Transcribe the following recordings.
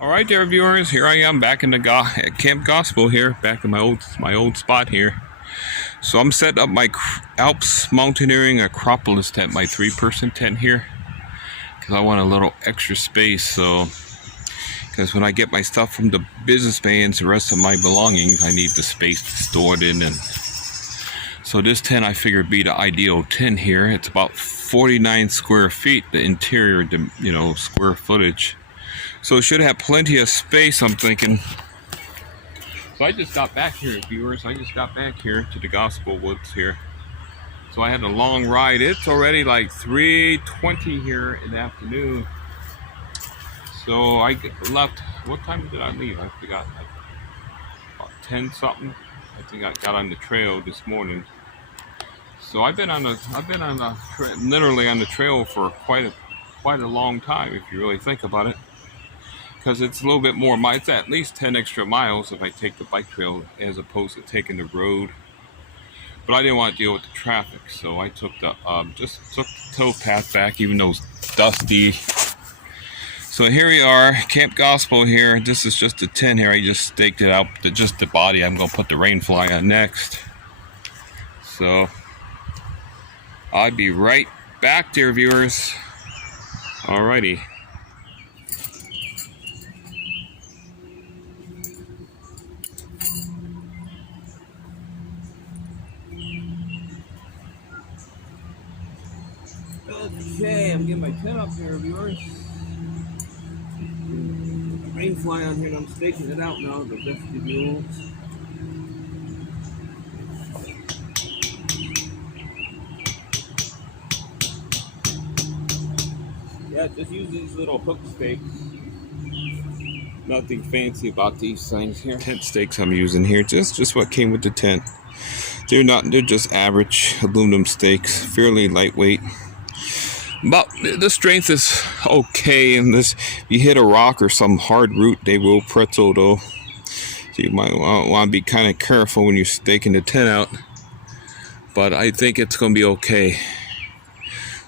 All right, there, viewers. Here I am back in the at Camp Gospel here, back in my old spot here. So I'm setting up my ALPS Mountaineering Acropolis tent, my 3-person tent here, because I want a little extra space. So, because when I get my stuff from the business vans, the rest of my belongings, I need the space to store it in. And so this tent I figured would be the ideal tent here. It's about 49 square feet, the interior, square footage. So it should have plenty of space, I'm thinking. So I just got back here, viewers. I just got back here to the Gospel Woods here. So I had a long ride. It's already like 3:20 here in the afternoon. So I left. What time did I leave? I forgot. Like about 10 something. I think I got on the trail this morning. So I've been literally on the trail for quite a long time, if you really think about it. Because it's a little bit more, it's at least 10 extra miles if I take the bike trail as opposed to taking the road. But I didn't want to deal with the traffic, so I took the tow path back, even though it's dusty. So here we are, Camp Gospel here. This is just the tent here. I just staked it out, just the body. I'm going to put the rain fly on next. So I'll be right back there, viewers. Alrighty. Okay, I'm getting my tent up here, viewers. Rain fly on here, and I'm staking it out now, the vestibule. Yeah, just use these little hook stakes. Nothing fancy about these things here. Tent stakes I'm using here, just what came with the tent. They're just average aluminum stakes, fairly lightweight. But the strength is okay, and if you hit a rock or some hard root, they will pretzel though. So you might want to be kind of careful when you're staking the tent out. But I think it's going to be okay.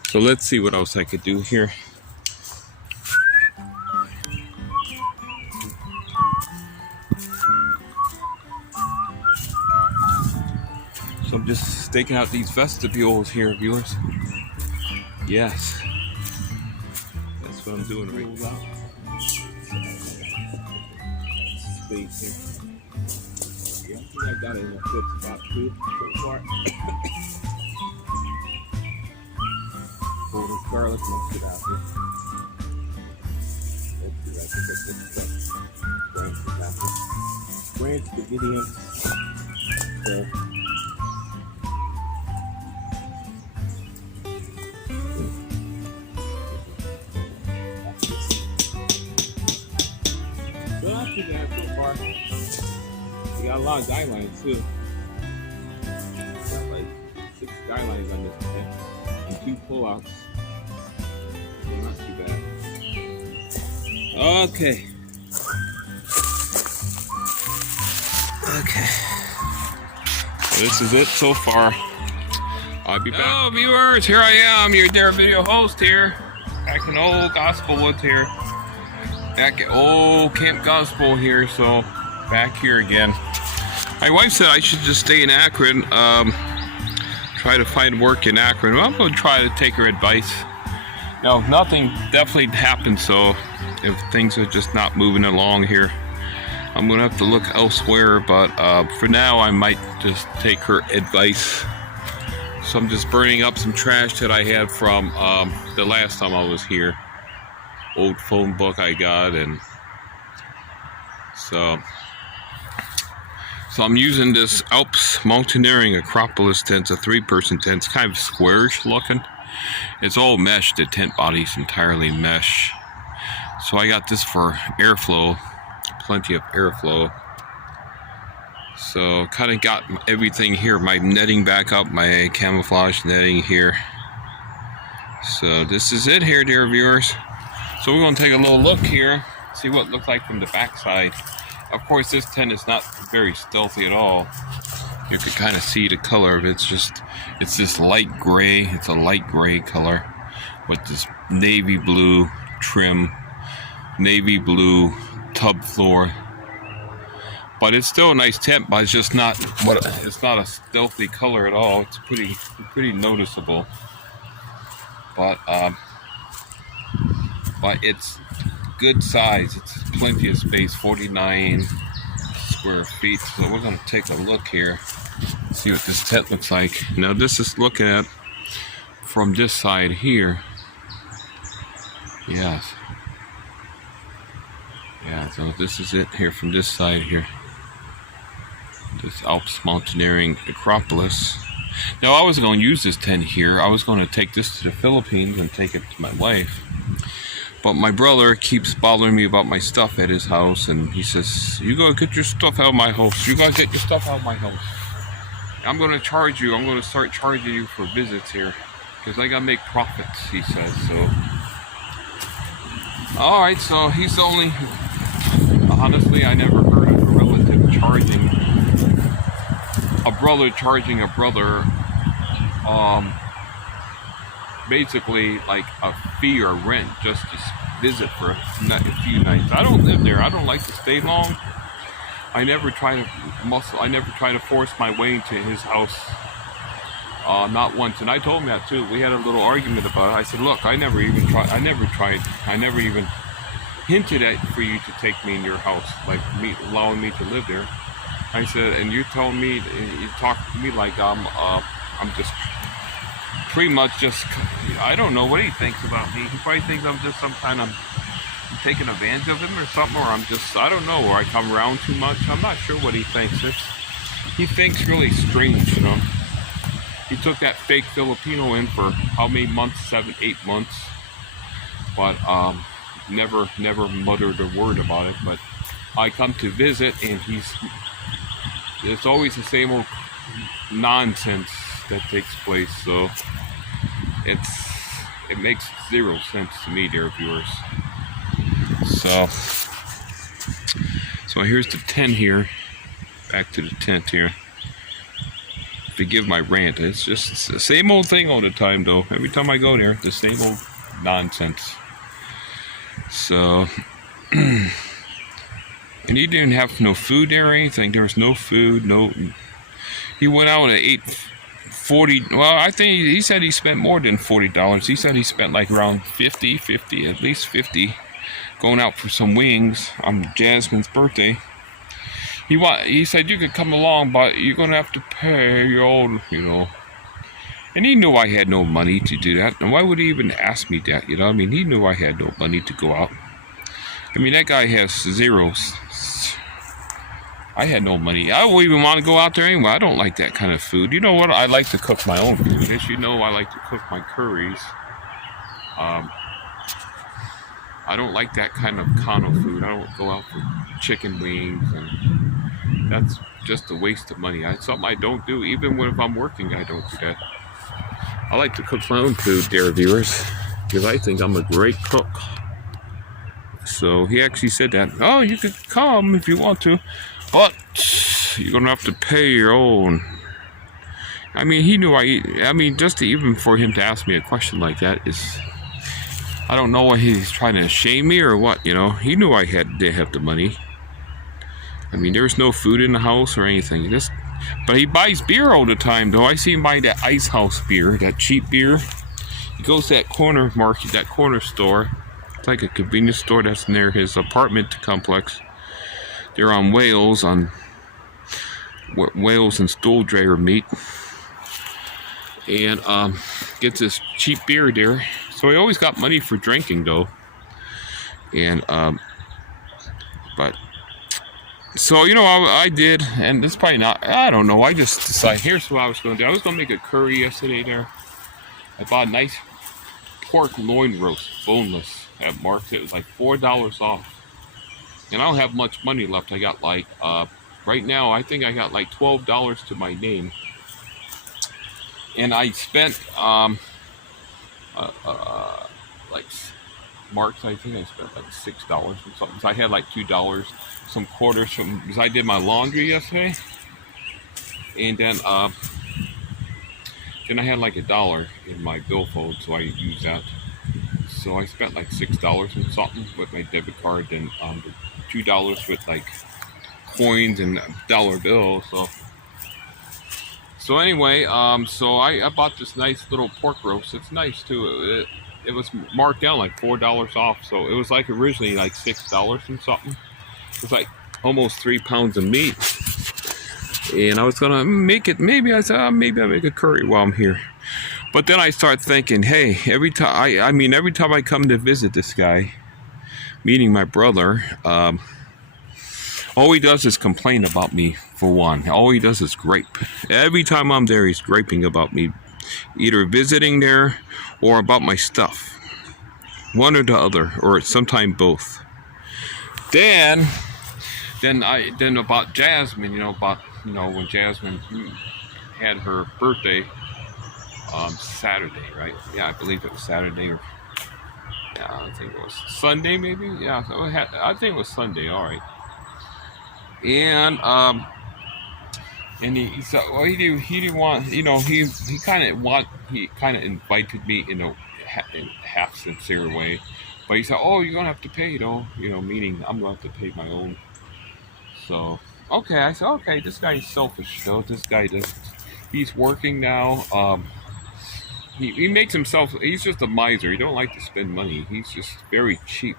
So let's see what else I could do here. So I'm just staking out these vestibules here, viewers. Yes, that's what I'm doing right now. Space here. Yeah, I think I got it in a good spot too so far. Golden garlic, let's get out here. Let's do that. I think that's good stuff. Branch Davidian. So, not too bad so far. We got a lot of guidelines too. Got like 6 guidelines on this tent and 2 pull-outs. So not too bad. Okay. So this is it so far. I'll be back. Hello viewers, here I am, your dear video host here. Back in old Gospel Woods here. Back at old Camp Gospel here, so back here again. My wife said I should just stay in Akron, try to find work in Akron. Well, I'm going to try to take her advice. Now, nothing definitely happened, so if things are just not moving along here, I'm going to have to look elsewhere, but for now I might just take her advice. So I'm just burning up some trash that I had from the last time I was here. Old phone book I got, and so I'm using this ALPS Mountaineering Acropolis tent. It's a 3-person tent. It's kind of squarish looking. It's all mesh. The tent body's entirely mesh. So I got this for airflow, plenty of airflow. So kind of got everything here. My netting back up, my camouflage netting here. So this is it here, dear viewers. So we're going to take a little look here, see what it looks like from the backside. Of course, this tent is not very stealthy at all. You can kind of see the color of it. It's this light gray. It's a light gray color with this navy blue trim, navy blue tub floor. But it's still a nice tent, but it's just not it's not a stealthy color at all. It's pretty noticeable. But it's good size. It's plenty of space, 49 square feet. So we're gonna take a look here, see what this tent looks like. Now this is looking at from this side here. Yes. Yeah, so this is it here from this side here. This ALPS Mountaineering Acropolis. Now I was going to use this tent here. I was going to take this to the Philippines and take it to my wife. But my brother keeps bothering me about my stuff at his house, and he says, "You gotta get your stuff out of my house. You gotta get your stuff out of my house. I'm going to charge you. I'm going to start charging you for visits here, because I gotta make profits," he says. So, all right. So he's the only. Honestly, I never heard of a relative charging a brother, basically like a fee or rent just to visit for a few nights. I don't live there. I don't like to stay long. I never try to force my way into his house. Not once. And I told him that too. We had a little argument about it. I said, "Look, I never even hinted at for you to take me in your house, like allowing me to live there." I said, "And you talk to me like I'm just pretty much just, I don't know what he thinks about me. He probably thinks I'm just some kind of taking advantage of him or something, or I'm just, I don't know, or I come around too much. I'm not sure what he thinks. He thinks really strange, you know." He took that fake Filipino in for how many months? 7, 8 months. But never muttered a word about it. But I come to visit, and it's always the same old nonsense that takes place. So it makes zero sense to me, dear viewers. So here's the tent here. Back to the tent here. Forgive my rant. It's just the same old thing all the time, though. Every time I go there, the same old nonsense. So, and he didn't have no food there or anything. There was no food. No. He went out at 8:40. Well, I think he said he spent more than $40. He said he spent like around 50, at least 50, going out for some wings on Jasmine's birthday. He said, "You could come along, but you're gonna have to pay your own, you know." And he knew I had no money to do that. And why would he even ask me that? You know, I mean, he knew I had no money to go out. I mean, that guy has zeros. I had no money. I wouldn't even want to go out there anyway. I don't like that kind of food. You know what? I like to cook my own food. As you know, I like to cook my curries. I don't like that kind of condo food. I don't go out for chicken wings, and that's just a waste of money. It's something I don't do. Even if I'm working, I don't do that. I like to cook my own food, dear viewers, because I think I'm a great cook. So he actually said that, "Oh, you could come if you want to, but you're gonna have to pay your own." I mean, he knew just even for him to ask me a question like that is, I don't know what he's trying to shame me or what, you know. He knew I didn't have the money. I mean, there's no food in the house or anything. But he buys beer all the time, though. I see him buying that Ice House beer, that cheap beer. He goes to that corner market, that corner store. It's like a convenience store that's near his apartment complex. They're on Wales and stool drayer meat. And gets this cheap beer there. So he always got money for drinking, though. And but so, you know, I did, and it's probably not, I don't know, I just decided, here's what I was going to do. I was going to make a curry yesterday there. I bought a nice pork loin roast, boneless, at Mark's. It was like $4 off. And I don't have much money left. I got like, right now, I think I got like $12 to my name. And I spent, like, Mark's, I think I spent like $6 or something. So I had like $2, some quarters because I did my laundry yesterday. And then I had like $1 in my billfold, so I used that. So I spent like $6 and something with my debit card, and $2 with like coins and dollar bills. So anyway, so I bought this nice little pork roast. It's nice too. It was marked down like $4 off. So it was like originally like $6 and something. It was like almost 3 pounds of meat. And I was gonna make it. Maybe I said, maybe I make a curry while I'm here. But then I start thinking, hey, every time every time I come to visit this guy, meeting my brother, all he does is complain about me, for one. All he does is gripe. Every time I'm there, he's griping about me, either visiting there or about my stuff. One or the other, or sometimes both. Then about Jasmine, when Jasmine had her birthday, Saturday, right? Yeah, I believe it was Saturday, or yeah, I think it was Sunday, maybe. Yeah, I think it was Sunday. All right. And he said, well, he didn't want, he kind of invited me in a half sincere way, but he said, oh, you're gonna have to pay, meaning I'm gonna have to pay my own. So okay, I said, okay, this guy's selfish, though. This guy he's working now. He makes himself, he's just a miser. He don't like to spend money. He's just very cheap.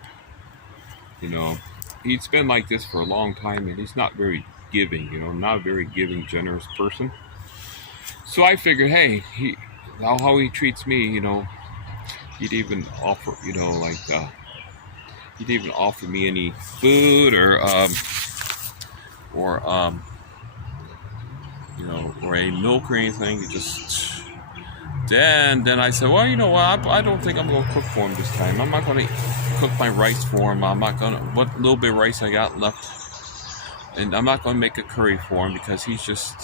He's been like this for a long time, and he's not very giving, not a very giving, generous person. So I figured, hey, how he treats me, he'd even offer, he'd even offer me any food or or any milk or anything. Then I said, well, you know what? I don't think I'm going to cook for him this time. I'm not going to cook my rice for him. I'm not going to, what little bit of rice I got left, and I'm not going to make a curry for him, because he just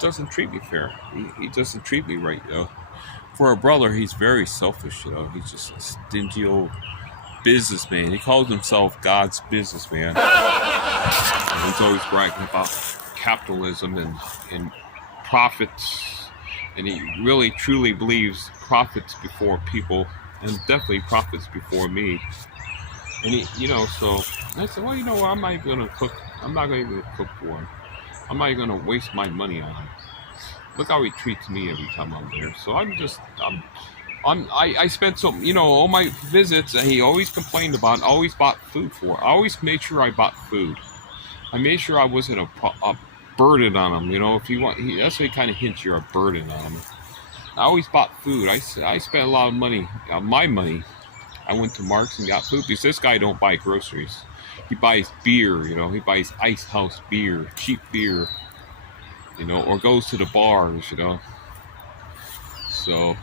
doesn't treat me fair. He doesn't treat me right, For a brother, he's very selfish, He's just a stingy old businessman. He calls himself God's businessman. And he's always bragging about capitalism and profits. And he really truly believes profits before people, and definitely profits before me. And so I said, well, what? I'm not going to cook. I'm not going to cook for him. I'm not going to waste my money on him. Look how he treats me every time I'm there. So I spent all my visits, and he always complained about, always bought food for. I always made sure I bought food. I made sure I wasn't a burden on him, if you want. That's what he kind of hints you're a burden on him. I always bought food. I spent a lot of money, my money. I went to Mark's and got food, because this guy don't buy groceries. He buys beer, he buys Ice House beer, cheap beer, or goes to the bars, So,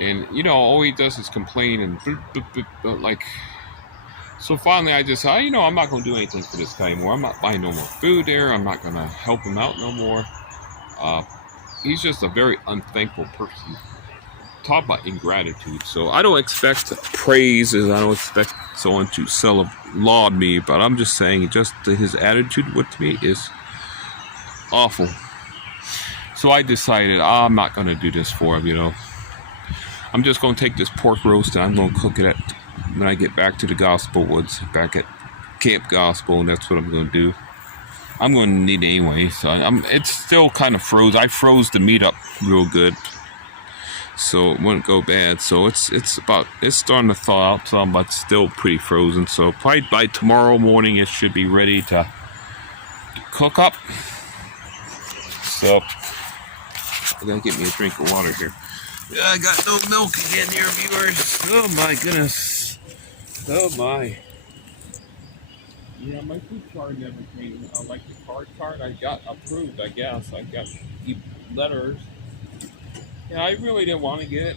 and all he does is complain and like. So finally, I just said, I'm not going to do anything for this guy anymore. I'm not buying no more food there. I'm not going to help him out no more. He's just a very unthankful person. Talk about ingratitude. So I don't expect praises. I don't expect someone to laud me. But I'm just saying, just his attitude with me is awful. So I decided, I'm not going to do this for him, I'm just going to take this pork roast, and I'm going to cook it when I get back to the Gospel Woods, back at Camp Gospel, and that's what I'm going to do. I'm going to need it anyway, so it's still kind of froze. I froze the meat up real good, so it wouldn't go bad. So it's starting to thaw out some, but still pretty frozen. So probably by tomorrow morning, it should be ready to cook up. So I gotta get me a drink of water here. Yeah, I got no milk again here, viewers. Oh my goodness. Oh my. Yeah, my food card never came. Like the card I got approved, I guess. I got letters. Yeah, I really didn't want to get it,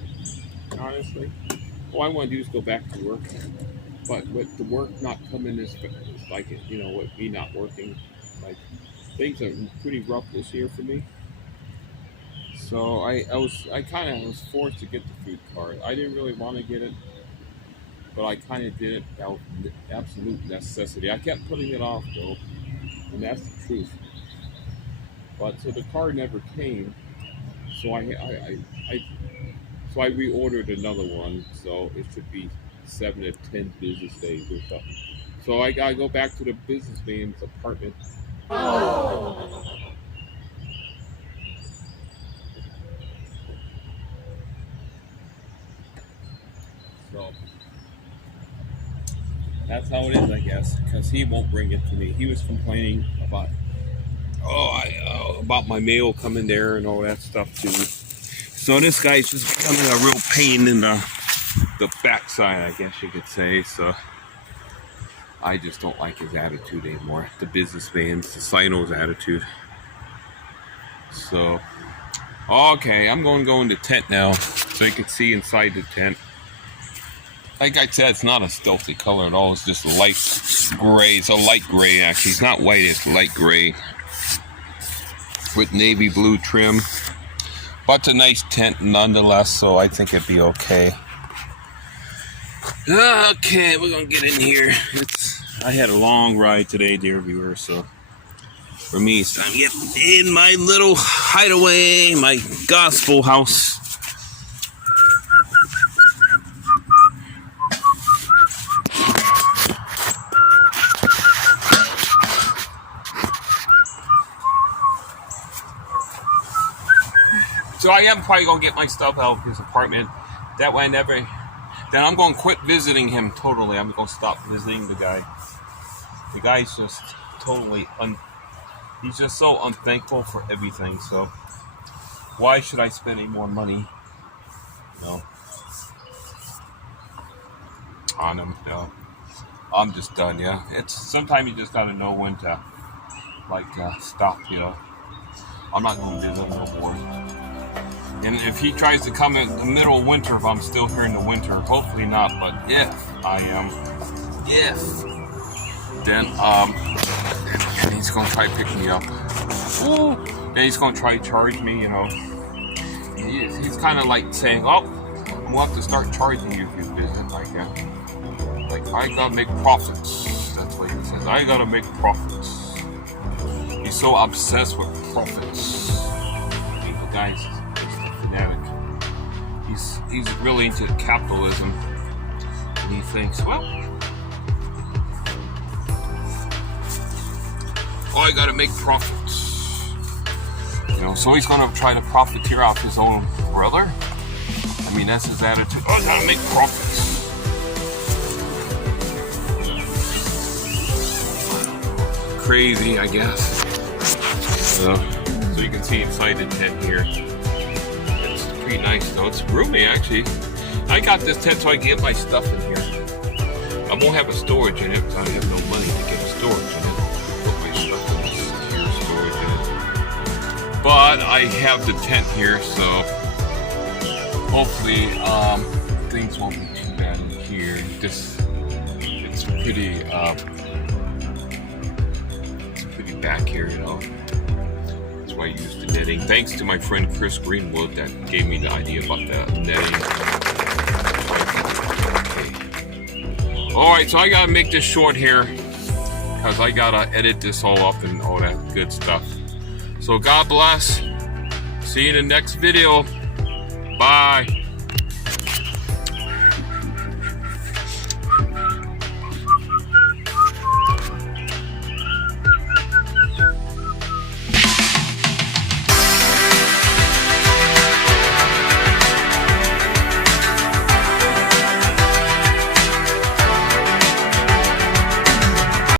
honestly. All I want to do is go back to work. But with the work not coming, it's like, with me not working, like, things are pretty rough this year for me. So I kind of was forced to get the food card. I didn't really want to get it, but I kind of did it out of absolute necessity. I kept putting it off, though, and that's the truth. But so the card never came. So So I reordered another one, so it should be 7 to 10 business days or something. So I gotta go back to the businessman's apartment. So that's how it is, I guess, because he won't bring it to me. He was complaining about about my mail coming there and all that stuff too. So this guy's just becoming a real pain in the backside, I guess you could say. So I just don't like his attitude anymore. The businessman's, the Sino's attitude. So okay, I'm going to go in the tent now so you can see inside the tent. Like I said, it's not a stealthy color at all. It's just light gray. It's a light gray, actually. It's not white, it's light gray with navy blue trim. But it's a nice tent nonetheless, so I think it'd be okay. Okay, we're going to get in here. I had a long ride today, dear viewers, so for me, it's time to get in my little hideaway, my gospel house. So I am probably going to get my stuff out of his apartment. That way then I'm going to quit visiting him totally. I'm going to stop visiting the guy. The guy's just totally, he's just so unthankful for everything. So why should I spend any more money, on him? I'm just done, yeah. Sometimes you just got to know when to, stop, I'm not going to visit him no more. And if he tries to come in the middle of winter, if I'm still here in the winter, hopefully not, but if I am, then, and he's going to try to pick me up. Ooh. Then he's going to try to charge me, He's kind of like saying, oh, I'm going to have to start charging you if you visit like that. Like, I got to make profits. That's what he says. I got to make profits. He's so obsessed with profits. The guy's fanatic. He's really into capitalism, and he thinks, well, I gotta make profits. So he's gonna try to profiteer off his own brother. I mean, that's his attitude. I gotta make profits. Crazy, I guess. So you can see inside the tent here. It's pretty nice though. It's roomy actually. I got this tent so I can get my stuff in here. I won't have a storage in it because I have no money to get a storage in it. Put my stuff in this secure storage in it. But I have the tent here, so hopefully things won't be too bad in here. It's pretty back here, That's why I used the netting. Thanks to my friend Chris Greenwood that gave me the idea about the netting. Okay. Alright, so I gotta make this short here because I gotta edit this all up and all that good stuff. So God bless. See you in the next video. Bye.